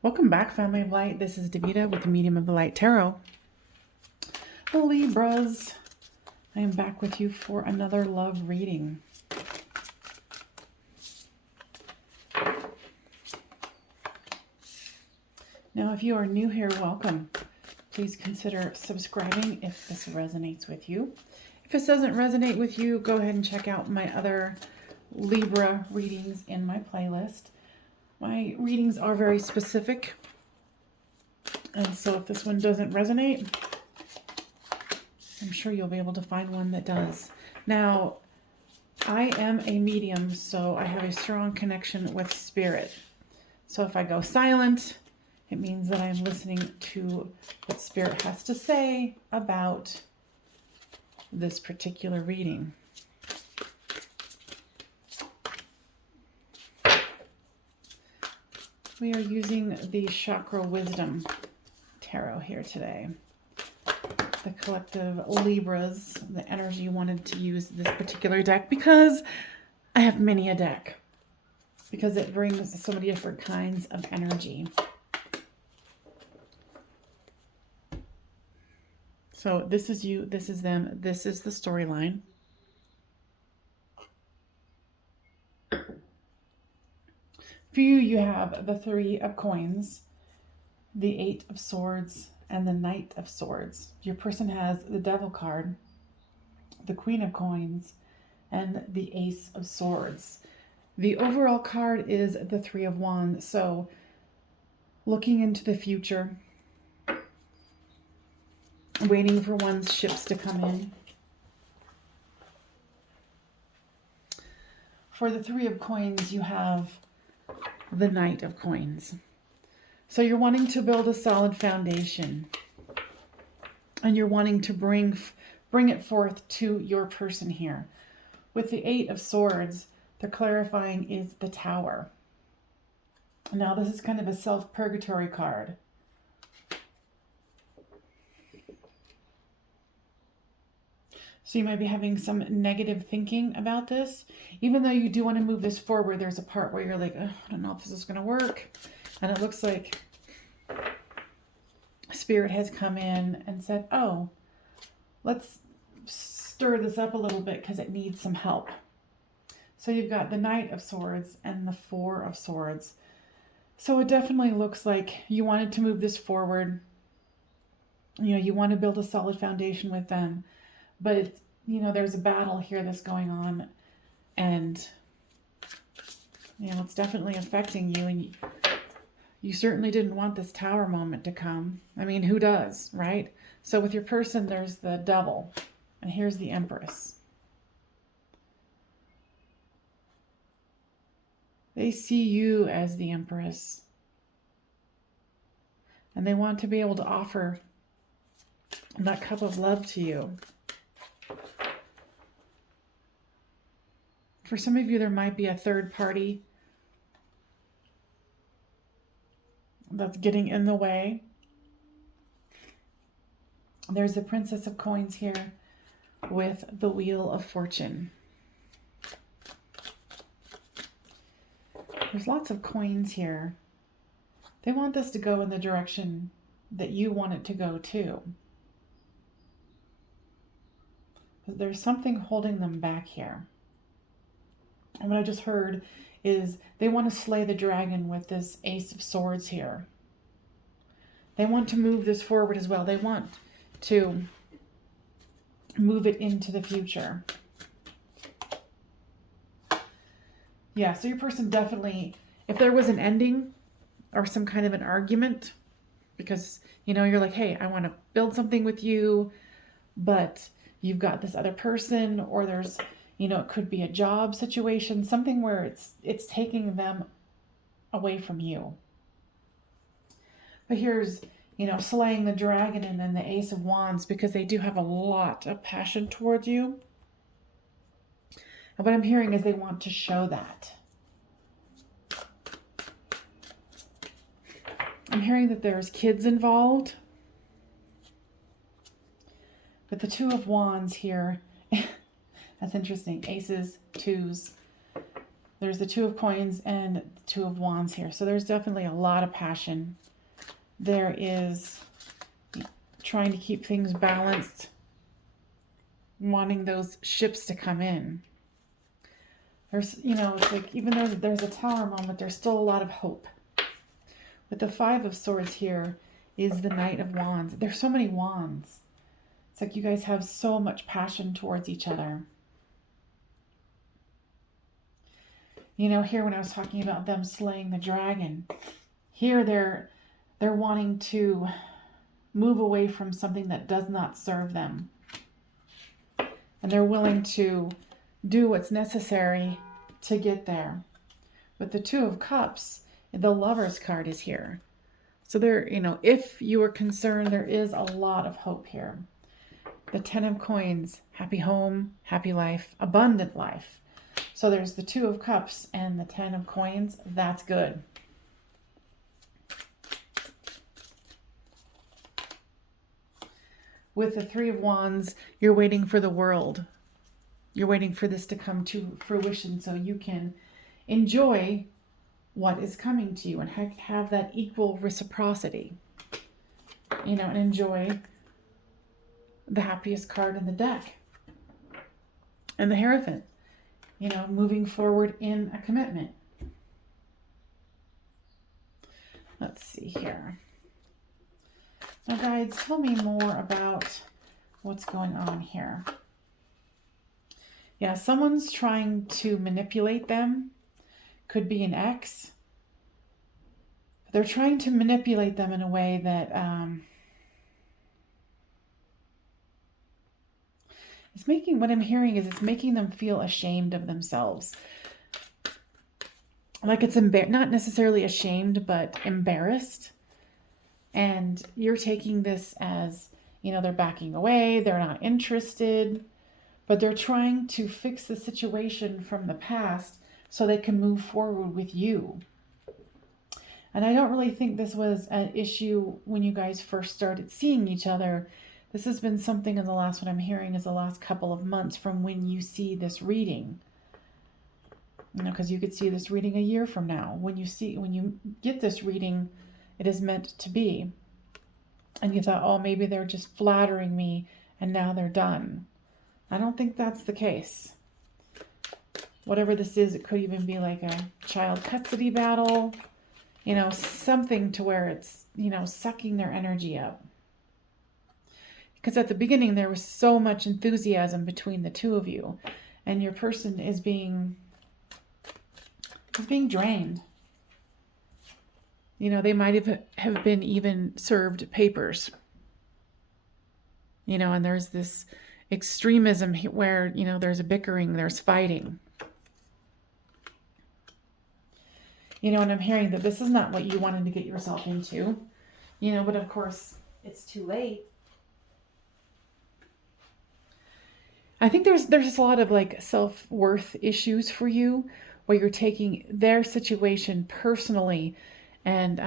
Welcome back, Family of Light. This is Davida with the Medium of the Light Tarot. The Libras, I am back with you for another love reading. Now, if you are new here, welcome. Please consider subscribing if this resonates with you. If this doesn't resonate with you, go ahead and check out my other Libra readings in my playlist. My readings are very specific, and so if this one doesn't resonate, I'm sure you'll be able to find one that does. Now, I am a medium, so I have a strong connection with spirit. So if I go silent, it means that I'm listening to what spirit has to say about this particular reading. We are using the Chakra Wisdom Tarot here today. The collective Libras, the energy wanted to use this particular deck because I have many a deck. Because it brings so many different kinds of energy. So this is you, this is them, this is the storyline. For you, you have the Three of Coins, the Eight of Swords, and the Knight of Swords. Your person has the Devil card, the Queen of Coins, and the Ace of Swords. The overall card is the Three of Wands. So looking into the future, waiting for one's ships to come in. For the Three of Coins, you have the Knight of Coins. So you're wanting to build a solid foundation, and you're wanting to bring it forth to your person here. With the Eight of Swords, they're clarifying is the Tower. Now this is kind of a self-purgatory card. So you might be having some negative thinking about this. Even though you do want to move this forward, there's a part where you're like, oh, I don't know if this is going to work. And it looks like Spirit has come in and said, oh, let's stir this up a little bit because it needs some help. So you've got the Knight of Swords and the Four of Swords. So it definitely looks like you wanted to move this forward. You know, you want to build a solid foundation with them. But, you know, there's a battle here that's going on, and, you know, it's definitely affecting you, and you certainly didn't want this Tower moment to come. I mean, who does, right? So with your person, there's the Devil, and here's the Empress. They see you as the Empress, and they want to be able to offer that cup of love to you. For some of you, there might be a third party that's getting in the way. There's the Princess of Coins here with the Wheel of Fortune. There's lots of coins here. They want this to go in the direction that you want it to go too. But there's something holding them back here. And what I just heard is they want to slay the dragon with this Ace of Swords here. They want to move this forward as well. They want to move it into the future. Yeah, so your person definitely, if there was an ending or some kind of an argument, because, you know, you're like, hey, I want to build something with you, but you've got this other person, or there's, you know, it could be a job situation, something where it's taking them away from you. But here's, you know, slaying the dragon and then the Ace of Wands, because they do have a lot of passion towards you. And what I'm hearing is they want to show that. I'm hearing that there's kids involved. But the Two of Wands here, that's interesting. Aces, twos. There's the Two of Coins and the Two of Wands here. So there's definitely a lot of passion. There is trying to keep things balanced, wanting those ships to come in. There's, it's like, even though there's a Tower moment, there's still a lot of hope. With the Five of Swords here is the Knight of Wands. There's so many wands. It's like you guys have so much passion towards each other. Here when I was talking about them slaying the dragon, here they're wanting to move away from something that does not serve them. And they're willing to do what's necessary to get there. With the Two of Cups, the Lover's card is here. So there, if you are concerned, there is a lot of hope here. The Ten of Coins, happy home, happy life, abundant life. So there's the Two of Cups and the Ten of Coins. That's good. With the Three of Wands, you're waiting for the world. You're waiting for this to come to fruition so you can enjoy what is coming to you and have that equal reciprocity. And enjoy the happiest card in the deck. And the Hierophant. Moving forward in a commitment. Let's see here. Now, guides, tell me more about what's going on here. Yeah, someone's trying to manipulate them. Could be an ex. They're trying to manipulate them in a way that what I'm hearing is it's making them feel ashamed of themselves. Like it's not necessarily ashamed, but embarrassed. And you're taking this as, they're backing away, they're not interested, but they're trying to fix the situation from the past so they can move forward with you. And I don't really think this was an issue when you guys first started seeing each other. This has been something in what I'm hearing is the last couple of months from when you see this reading. Because you could see this reading a year from now. When you get this reading, it is meant to be. And you thought, oh, maybe they're just flattering me and now they're done. I don't think that's the case. Whatever this is, it could even be like a child custody battle. Something to where it's, sucking their energy up. Because at the beginning, there was so much enthusiasm between the two of you. And your person is being drained. They might have been even served papers. And there's this extremism where, there's a bickering, there's fighting. And I'm hearing that this is not what you wanted to get yourself into. But of course, it's too late. I think there's a lot of like self-worth issues for you where you're taking their situation personally and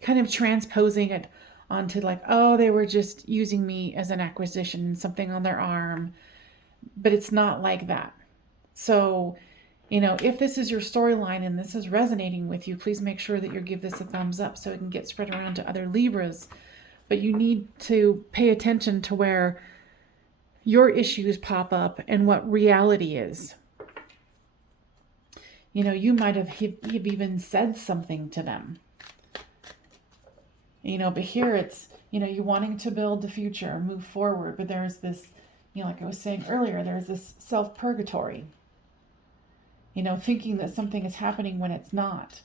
kind of transposing it onto like, oh, they were just using me as an acquisition, something on their arm. But it's not like that. So, if this is your storyline and this is resonating with you, please make sure that you give this a thumbs up so it can get spread around to other Libras. But you need to pay attention to where your issues pop up and what reality is. You might have even said something to them. But here it's, you wanting to build the future, move forward. But there's this, like I was saying earlier, there's this self-purgatory. Thinking that something is happening when it's not.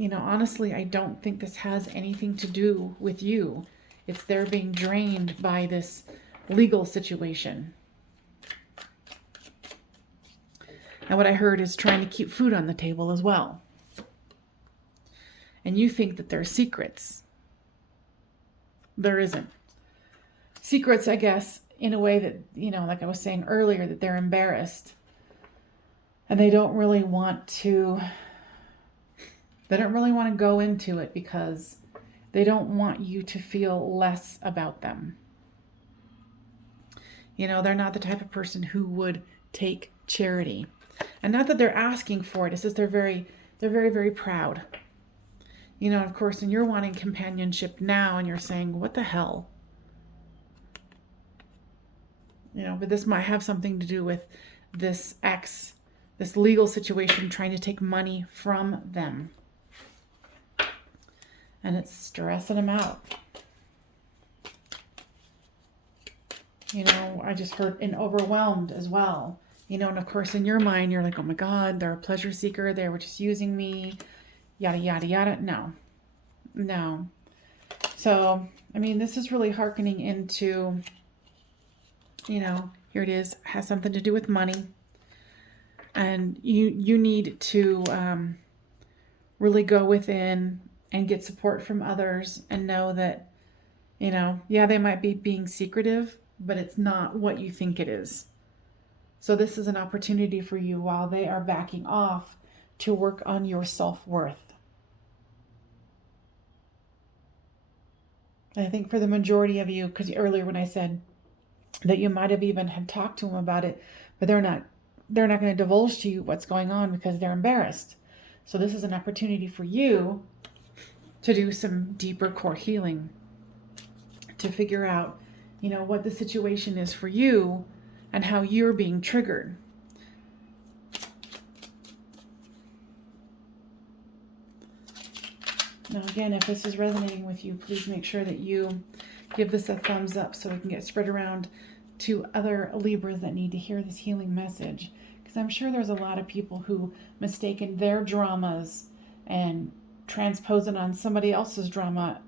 Honestly, I don't think this has anything to do with you. It's they're being drained by this legal situation. And what I heard is trying to keep food on the table as well. And you think that there are secrets. There isn't. Secrets, I guess, in a way that, like I was saying earlier, that they're embarrassed. And they don't really want to go into it because they don't want you to feel less about them. They're not the type of person who would take charity. And not that they're asking for it, it's just they're very, very proud. You know, of course, and you're wanting companionship now, and you're saying, what the hell? You know, but this might have something to do with this ex, this legal situation trying to take money from them. And it's stressing them out. You know, I just heard and overwhelmed as well. You know, and of course in your mind, you're like, oh my God, they're a pleasure seeker. They were just using me, yada, yada, yada. No. So, I mean, this is really hearkening into, you know, here it is, has something to do with money. And you need to really go within and get support from others and know that, you know, yeah, they might be being secretive, but it's not what you think it is. So this is an opportunity for you while they are backing off to work on your self-worth. And I think for the majority of you, because earlier when I said that you might have even had talked to them about it, but they're not going to divulge to you what's going on because they're embarrassed. So this is an opportunity for you to do some deeper core healing, to figure out, you know, what the situation is for you and how you're being triggered. Now again, if this is resonating with you, please make sure that you give this a thumbs up so it can get spread around to other Libras that need to hear this healing message. Because I'm sure there's a lot of people who mistaken their dramas and transpose it on somebody else's drama,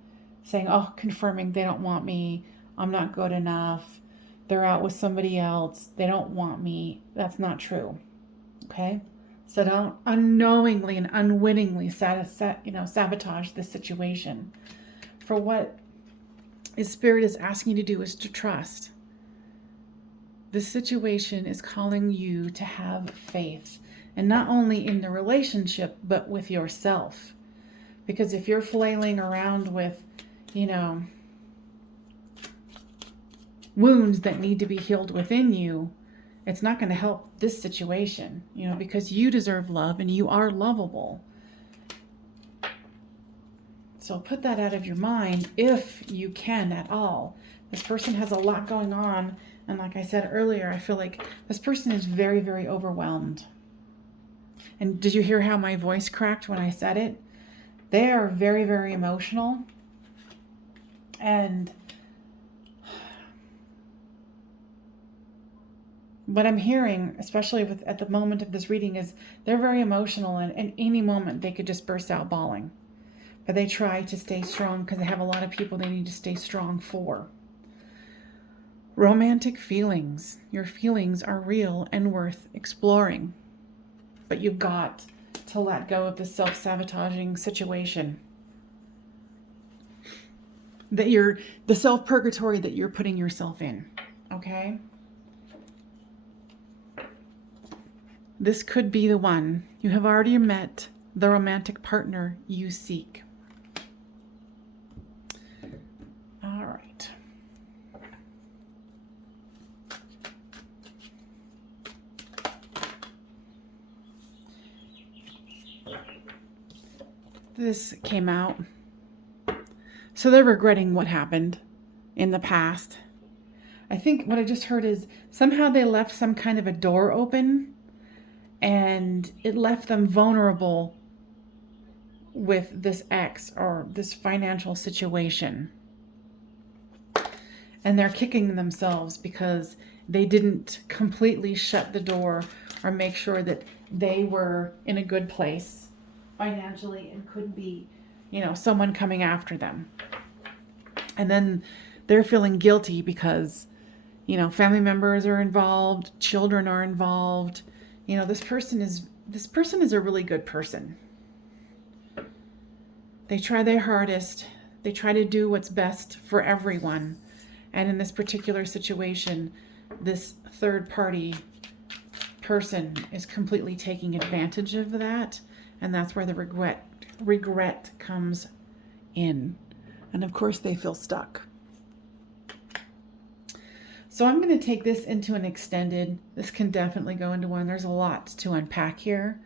saying, oh, confirming they don't want me, I'm not good enough, they're out with somebody else, they don't want me. That's not true. Okay? So don't unknowingly and unwittingly sabotage this situation. For what Spirit is asking you to do is to trust. This situation is calling you to have faith, and not only in the relationship, but with yourself. Because if you're flailing around with, you know, wounds that need to be healed within you, it's not going to help this situation, you know, because you deserve love and you are lovable. So put that out of your mind if you can at all. This person has a lot going on. And like I said earlier, I feel like this person is very, very overwhelmed. And did you hear how my voice cracked when I said it? They are very, very emotional. And what I'm hearing, especially at the moment of this reading, is they're very emotional, and at any moment they could just burst out bawling. But they try to stay strong because they have a lot of people they need to stay strong for. Romantic feelings. Your feelings are real and worth exploring. But you've got to let go of the self-sabotaging situation. The self-purgatory that you're putting yourself in. Okay? This could be the one. You have already met the romantic partner you seek. All right. This came out. So they're regretting what happened in the past. I think what I just heard is somehow they left some kind of a door open, and it left them vulnerable with this ex or this financial situation. And they're kicking themselves because they didn't completely shut the door or make sure that they were in a good place financially and could be, you know, someone coming after them. And then they're feeling guilty because, you know, family members are involved, children are involved. You know, this person is a really good person. They try their hardest. They try to do what's best for everyone. And in this particular situation, this third party person is completely taking advantage of that. And that's where the regret comes in. And of course they feel stuck. So I'm going to take this into an extended. This can definitely go into one. There's a lot to unpack here.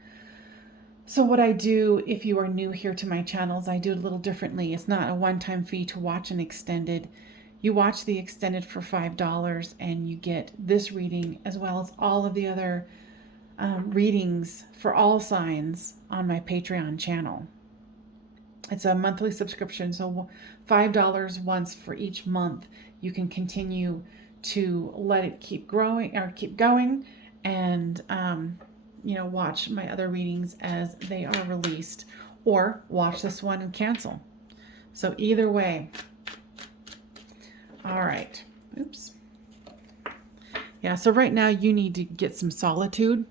So what I do, if you are new here to my channels, I do it a little differently. It's not a one-time fee to watch an extended. You watch the extended for $5 and you get this reading as well as all of the other readings for all signs on my Patreon channel. It's a monthly subscription, so $5 once for each month. You can continue to let it keep growing or keep going, and watch my other readings as they are released, or watch this one and cancel. So either way. All right. Oops. Yeah, so right now you need to get some solitude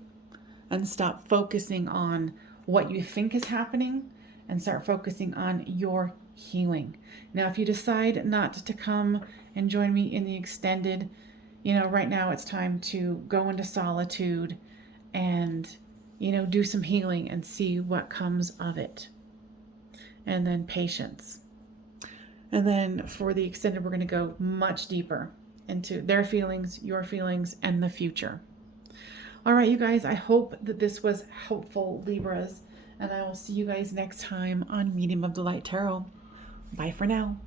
and stop focusing on what you think is happening and start focusing on your healing. Now, if you decide not to come and join me in the extended, right now it's time to go into solitude and, do some healing and see what comes of it. And then patience. And then for the extended, we're going to go much deeper into their feelings, your feelings, and the future. All right, you guys, I hope that this was helpful, Libras, and I will see you guys next time on Medium of the Light Tarot. Bye for now.